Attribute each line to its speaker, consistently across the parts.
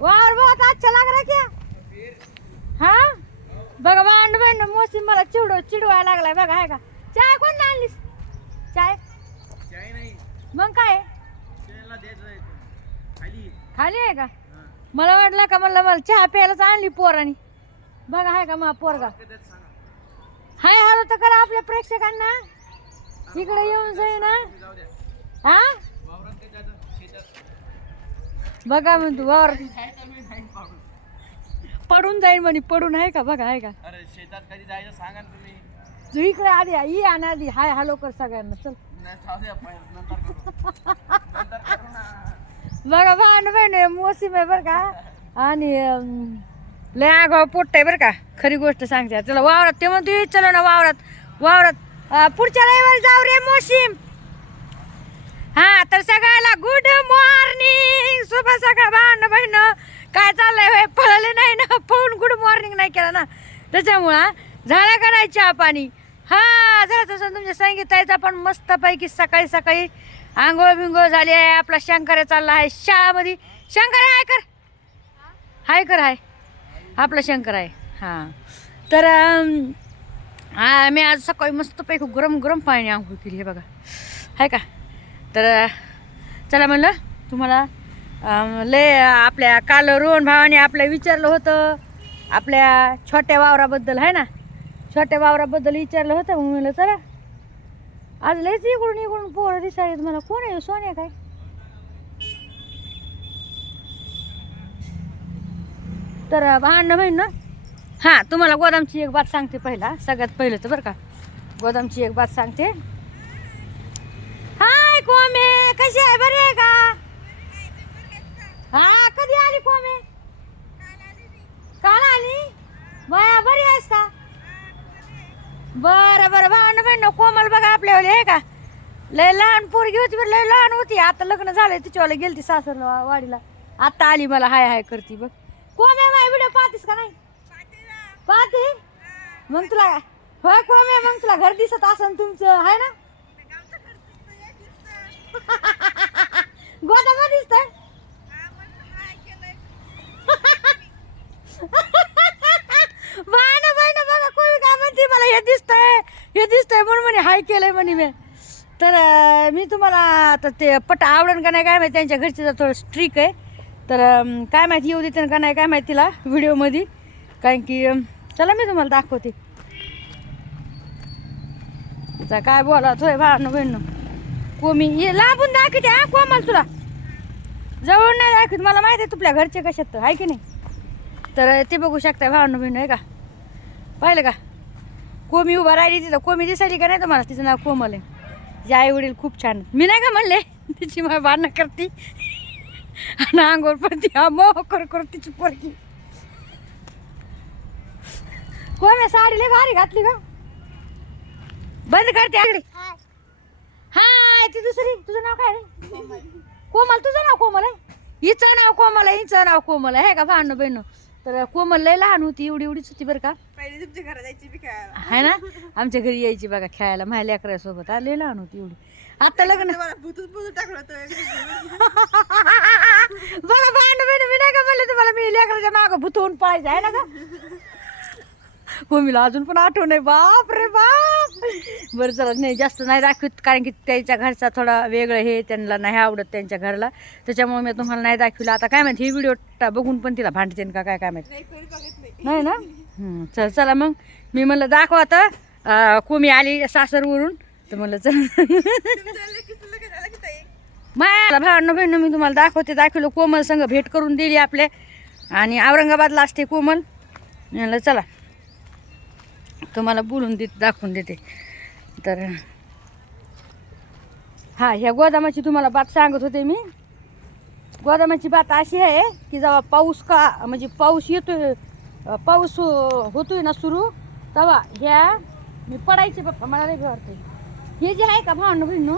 Speaker 1: वावर बहुत अच्छा लग रहा क्या? हा? बघा भांड भांड मोसी मला चिडव चिडवायला लागलाय बघा आहे का? चाय कोण आणलीस? चाय?
Speaker 2: चाय नाही.
Speaker 1: मग काय.
Speaker 2: खाली.
Speaker 1: खाली आहे का. मला वाटलं का म्हणलं मला चहा प्यायलाच आणली पोरानी. बघा आहे का मग पोरगा? हाय हॅलो तर करा आपल्या प्रेक्षकांना. इकडे येऊन जाई ना हा
Speaker 2: वावरात काय जायचं शेतात
Speaker 1: बघा म्हणतो वावर.
Speaker 2: पाडून
Speaker 1: जाईल म्हणे पडून आहे का? बघा आहे का?
Speaker 2: अरे शेतात कधी जायचं सांगा ना तुम्ही.
Speaker 1: तू इकडे आधी या, ये आणि आधी. हाय हॅलो कर सगळ्यांना. चल.
Speaker 2: नाही जाऊ द्या पहिले, नंतर करू. नंतर करू ना.
Speaker 1: बघा भांड बहिणी मोसम आहे बरं का. आणि अं, लय आगाव पोट आहे बरं का. खरी गोष्ट सांगते. चला वावरात. ते म्हणतो चलो ना वावरात. वावरात. अं, पुढच्या रविवारी जाऊ रे मोसीम. हा तर सगळ्याला गुड शुभ सकाळ भांड बहिण काय चाललंय होय पळले नाही ना पळून गुड मॉर्निंग नाही केलं ना. त्याच्यामुळं झाला का नाही चहा पाणी? हा झालं तसं तुमच्या सांगितलं पण मस्तपैकी सकाळी सकाळी आंघोळ बिंघोळ झाली आहे. आपला शंकर चालला आहे शाळामध्ये. शंकर हाय कर. हाय कर हाय. आपला शंकर आहे. हां. तर मी आज सकाळी मस्तपैकी गरम गरम पाणी आंघोळ केली हे बघा. आहे का? तर चला म्हणलं तुम्हाला लय आपल्या काल रोहन भावाने आपल्या विचारलं होतं. आपल्या छोट्या वावराबद्दल आहे ना? छोट्या वावराबद्दल विचारलं होतं मग म्हणलं चला आज लयच इकडून इकडून पोरं दिसायला मला कोण आहे सोन्या काय? तर भांडणं बहीण ना हां तुम्हाला गोदामची एक बात सांगते पहिला सगळ्यात पहिलं तर बरं का. गोदामची एक बात सांगते. हाय कोमे कशी आहे? बरे आहे का? हा कधी आली कोमे? काल आली? बाया बरी आहेस का? बरं बरं. भांडणं बहीण कोमल बघा आपल्यावाली आहे का? लय लहान पोरगी होती बरं लय लहान होती. आता लग्न झालंय तिच्यावाला गेलती सासर वाडीला. आता आली मला हाय हाय करती बघ. कोम्या माय व्हिडिओ पाहतीस का नाही? पाहते? मग तुला होय कोम्या मग तुला घर दिसत असन तुमचं आहे ना? गोदामा दिसतंय बायना बायना बघा कोणी काय म्हणते मला हे दिसतंय हे दिसतंय म्हणून म्हणे हाय केलंय म्हणे मी. तर मी तुम्हाला आता ते पट आवडेन का नाही काय माहिती त्यांच्या घरचे जरा थोडं स्ट्रिक आहे. तर काय माहिती येऊ देते का नाही काय माहिती तिला व्हिडिओमध्ये कारण की चला मी तुम्हाला दाखवते. तर काय बोला थोय भावनं बहिणं कोमी ये लांबून दाखवते हा कोमल तुला. जवळ नाही दाखवत मला माहिती आहे तुपल्या घरचे कशात आहे की नाही? तर ते बघू शकता भावनं बहिणं आहे का? पाहिलं का? कोमी उभा राहिली तिथं. कोमी दिसायली का नाही तुम्हाला? तिचं नाव कोमल आहे. तिचे आई वडील खूप छान. मी नाही का म्हणले? तिची माय भांडणं करते. आणि अंगोर पण ती हा मोह कर कर तिची पोरगी. कोम्या साडी लय भारी घातली का बंद करते आगडी हाय. ती दुसरी. तुझं नाव काय रे? कोमल. तुझं नाव कोमल आहे? हिचं नाव कोमल आहे हिचं नाव कोमल आहे. हे का भांडणं बहिणं तर कोमल लय लहान होती एवढी एवढीच होती बरं का.
Speaker 3: पहिले तुमच्या घरात जायची बी खेळायला.
Speaker 1: आहे ना? आमच्या घरी यायची बघा खेळायला माझ्या लेकरासोबत. आ, लय लहान होती एवढी. आता लग्न
Speaker 3: मला भूतच भूत टाकलं होतं.
Speaker 1: बहिण मी नाही का म्हणले तुम्हाला मी लेकराच्या मागं भुतवून पळायचं आहे ना का कोमीला अजून पण आठवण आहे. बाप रे बाप. बरं चला नाही जास्त नाही दाखवत कारण की त्यांच्या घरचा थोडा वेगळं हे त्यांना नाही आवडत त्यांच्या घरला. त्याच्यामुळे मी तुम्हाला नाही दाखवलं. आता काय माहिती ही व्हिडिओ बघून पण तिला भांडते का काय काय माहिती.
Speaker 3: नाही
Speaker 1: ना? चल चला मग. मी म्हणलं दाखव आता. कोमी आली सासरवरून. तर म्हणलं चल. मायाला भावनं बहिण मी तुम्हाला दाखवते. दाखवलं कोमल संघ भेट करून दिली आपले आणि औरंगाबादला असते कोमल. म्हणलं चला. तुम्हाला बोलून देत दाखवून देते. तर हां ह्या गोदामाची तुम्हाला बात सांगत होते मी. गोदामाची बात अशी आहे की जेव्हा पाऊस का म्हणजे पाऊस येतोय पाऊस हो, होतोय ना सुरू तेव्हा ह्या मी पडायचे पप्पा मला नाही भरते हे जे आहे का भावनं बहिण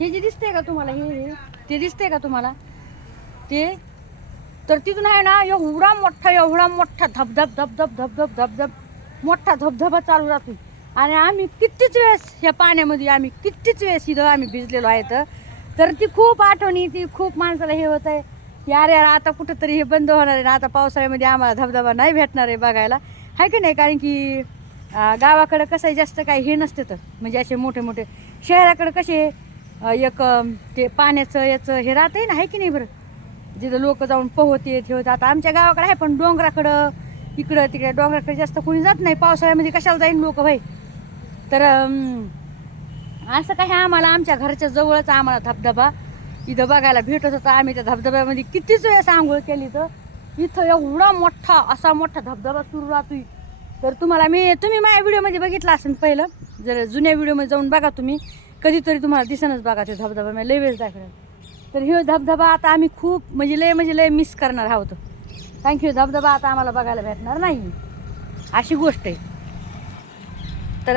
Speaker 1: हे जे दिसते का तुम्हाला हे हे? ते दिसते का तुम्हाला? ते तर तिथून आहे ना एवढा मोठा एवढा मोठा धबधब धबधब धबधब धबधब मोठा धबधबा चालू राहतो आणि आम्ही कितीच वेळेस ह्या पाण्यामध्ये आम्ही कितीच वेळेस इथं आम्ही भिजलेलो आहे तर तर ती खूप आठवणी ती खूप माणसाला हे होत आहे की अरे यार आता कुठंतरी हे बंद होणार आहे ना आता पावसाळ्यामध्ये आम्हाला धबधबा नाही भेटणार आहे बघायला. आहे की नाही? कारण की गावाकडं कसं आहे जास्त काही हे नसते तर. म्हणजे असे मोठे मोठे शहराकडं कसे एक ते पाण्याचं याचं हे राहतंय ना आहे की नाही बरं? जिथं लोक जाऊन पोहते हे होते. आता आमच्या गावाकडे आहे पण डोंगराकडं इकडं तिकडे डोंगराकडे जास्त कोणी जात नाही. पावसाळ्यामध्ये कशाला जाईन लोक भाई तर असं काही आम्हाला आमच्या घरच्या जवळच आम्हाला धबधबा इथं बघायला भेटत होता. आम्ही त्या धबधब्यामध्ये कितीच वेळेस आंघोळ केली तर इथं एवढा मोठा असा मोठा धबधबा सुरू राहतो तर तुम्हाला मी तुम्ही माझ्या व्हिडिओमध्ये बघितला असेल पहिलं. जर जुन्या व्हिडिओमध्ये जाऊन बघा तुम्ही. कधीतरी तुम्हाला दिसनच बघा ते धबधबा. मी लय वेळेस दाखवेल तर ह्यो धबधबा आता आम्ही खूप म्हणजे लय म्हणजे लय मिस करणार आहोत. कारण की ह्यो धबधबा आता आम्हाला बघायला भेटणार नाही. अशी गोष्ट आहे. तर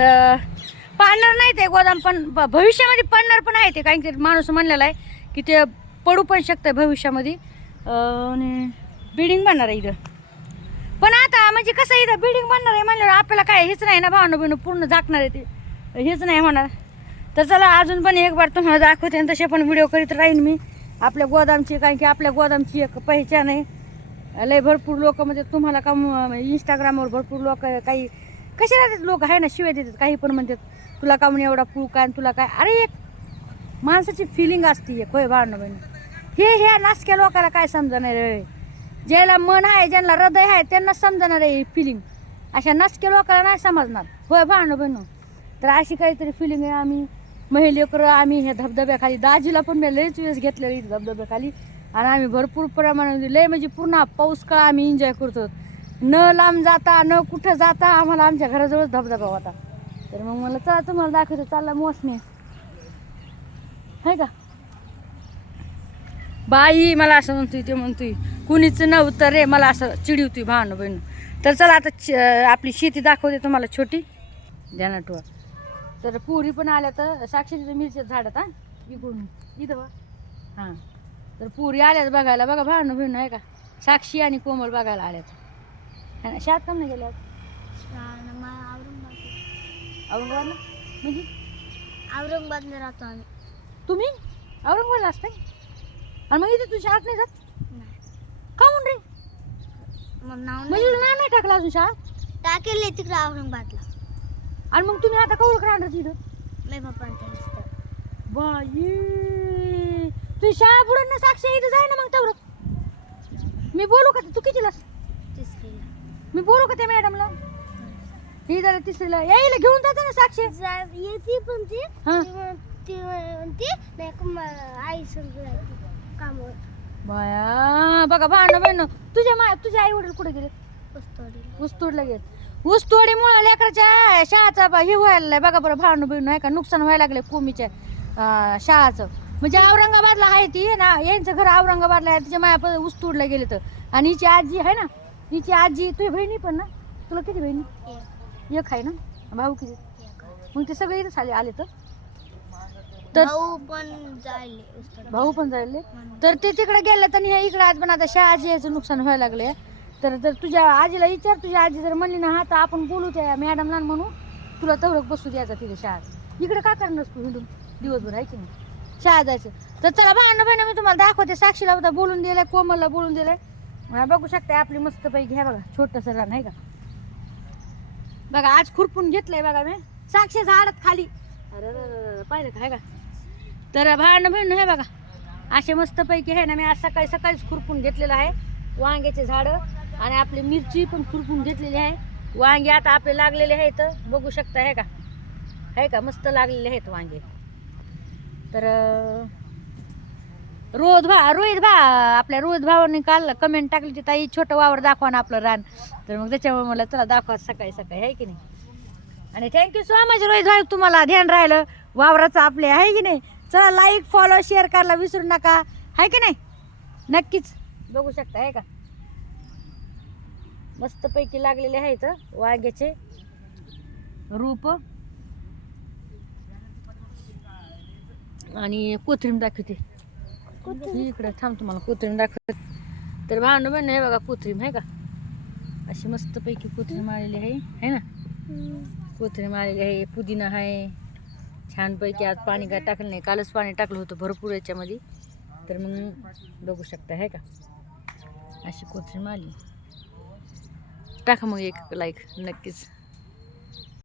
Speaker 1: पाडणार नाही ते गोदाम पण भविष्यामध्ये पडणार पण आहे ते. कारण की माणूस म्हणलेला आहे की ते पडू पण शकतं भविष्यामध्ये. आणि बिल्डिंग बनणार आहे इथं. पण आता म्हणजे कसं इथं बिल्डिंग बनणार आहे म्हणल्यावर आपल्याला काय हेच नाही ना भावनं बिवणं पूर्ण झाकणार आहे ते. हेच नाही होणार. तर चला अजून पण एक बार तुम्हाला दाखवते आणि तसे पण व्हिडिओ करीत राहीन मी. आपल्या गोदामची कारण की आपल्या गोदामची एक पहिचान आहे. लय भरपूर लोक म्हणजे तुम्हाला का इंस्टाग्रामवर भरपूर लोक काही कसे राहतात लोक? आहे ना शिवाय देतात काही पण म्हणतात. तुला का म्हणे एवढा पूळ काय आणि तुला काय? अरे एक माणसाची फिलिंग असते एक होय भावना बहिणी. हे ह्या नासक्या लोकाला काय समजणार रे ज्याला मन आहे ज्यांना हृदय आहे त्यांना समजणार आहे फिलिंग अशा नासक्या लोकाला नाही समजणार. होय भावना बहिणू. तर अशी काहीतरी फिलिंग आहे आम्ही. महिलेकर आम्ही ह्या धबधब्याखाली दाजीला पण मी लयच वेळेस घेतलेली धबधब्याखाली. आणि आम्ही भरपूर प्रमाणामध्ये लय म्हणजे पूर्ण पाऊस काळ आम्ही एन्जॉय करतो. न लांब जाता न कुठं जाता आम्हाला आमच्या घराजवळच धबधबा होता. तर मग मला चला तुम्हाला दाखवतो चालला मोसमी आहे. का? बाई मला असं म्हणतोय ते म्हणतोय कुणीच नव्हतं रे मला असं चिडवतोय भावनं बहिण तर चला आता आपली शेती दाखवते तुम्हाला छोटी. ध्यानाटवा तर पुरी पण आल्या तर साक्षीच्या मिरच्या झाडात हा? इकडून इथं बघ. हां. तर पुरी आल्यात बघायला. बघा भावनं बहिण आहे का? साक्षी आणि कोमल बघायला आल्यात. ना? शाळेत कम नाही गेल्यात? औरंगाबादला. म्हणजे?
Speaker 4: औरंगाबादला राहतो आम्ही.
Speaker 1: तुम्ही? औरंगाबादला असताय? आणि मग इथे तू शाळेत नाही जात? का म्हणून रे?
Speaker 4: मग नाव
Speaker 1: म्हणजे नाव नाही टाकलं अजून शाळा
Speaker 4: टाकेल तिकडे औरंगाबादला.
Speaker 1: आणि मग तुम्ही आता कौल राहणार तिथं?
Speaker 4: पप्पांच्या नुसतं
Speaker 1: बाई तुझी शाळा बुडून ना साक्षी इथं जाय ना मग तेवढं. मी बोलू का तू कितीला? मी बोलू का त्या मॅडमला? ही जरा तिसरीला. यायला घेऊन जाते ना साक्षी.
Speaker 4: येते पण ती. ती म्हण- ती म्हणते नाही आई संग कामावर.
Speaker 1: बाया बघा भांडण बहिण तुझ्या मा तुझे आई वडील कुठे गेले
Speaker 4: पुस्तोडीला
Speaker 1: ऊस तोडला गेले ऊस तोडीमुळे लेकराच्या शाळाचा बा- हे व्हायला. बघा बरं भांडण बहिण आहे का? नुकसान व्हायला लागले कोमीच्या शाळाचं. म्हणजे औरंगाबादला आहे ती ना यांचं घर औरंगाबादला आहे तिच्या माया पण ऊस तोडला गेले तर. आणि हिची आजी आहे ना हिची आजी तुझी बहिणी पण ना? तुला किती बहिणी? एक आहे ना? भाऊ किती? मग ते सगळे इथं आले आले तर?
Speaker 4: भाऊ पण जायले
Speaker 1: तर ते तिकडे गेले तर हे इकडे आज पण आता शाळाची याचं नुकसान व्हायला लागले तर जर तुझ्या आजीला विचार तुझ्या आजी जर म्हणली ना हा तर आपण बोलू त्या मॅडमला म्हणू तुला तेवढं बसू द्यायचं तिथे शाळेत. इकडे का करणार तू हिंडून? दिवसभर आहे की नाही? शाळा जायचं. तर चला भांडणं बहिण मी तुम्हाला दाखवते. साक्षीला होता बोलून दिलंय कोमलला बोलून दिलंय. बघू शकते आपली मस्त पैकी. घ्या बघा छोटस रान आहे का? बघा आज खुरपून घेतलंय बघा मी. साक्षी झाडत खाली. अरे पाहिलं का आहे का? तर भांडणं बहिण हे बघा. असे मस्तपैकी आहे ना मी आज सकाळी सकाळीच खुरपून घेतलेलं आहे. वांग्याचे झाडं आणि आपली मिरची पण खुरपून घेतलेली आहे. वांगे आता आपले लागलेले आहेत. बघू शकता आहे का? आहे का? मस्त लागलेले आहेत वांगे. तर रोहित भा रोहित भा आपल्या रोहित भावाने काल कमेंट टाकली की ताई छोटं वावर दाखवा ना आपलं रान. तर मग त्याच्यामुळे मला चला दाखवा सकाळी सकाळी आहे की नाही? आणि थँक्यू सो मच रोहित भाई तुम्हाला ध्यान राहिलं. वावराचं आपले आहे की नाही? चला लाईक फॉलो शेअर करायला विसरू नका. आहे की नाही? नक्कीच. बघू शकता आहे का? मस्तपैकी लागलेले आहेत वांग्याचे रूप. आणि कोथिंबीर दाखवते. ही इकडे थांब तुम्हाला कोथिंबीर दाखवते. तर भांडू बन आहे बघा कोथिंबीर आहे का? अशी मस्तपैकी कोथिंबीर मारलेली आहे है ना? कोथिंबीर मारलेली आहे पुदिना आहे. छानपैकी आज पाणी काय टाकलं नाही कालच पाणी टाकलं होतं भरपूर याच्यामध्ये. तर मग बघू शकता आहे का? अशी कोथिंबीर आली. टाका मग एक लाईक नक्कीच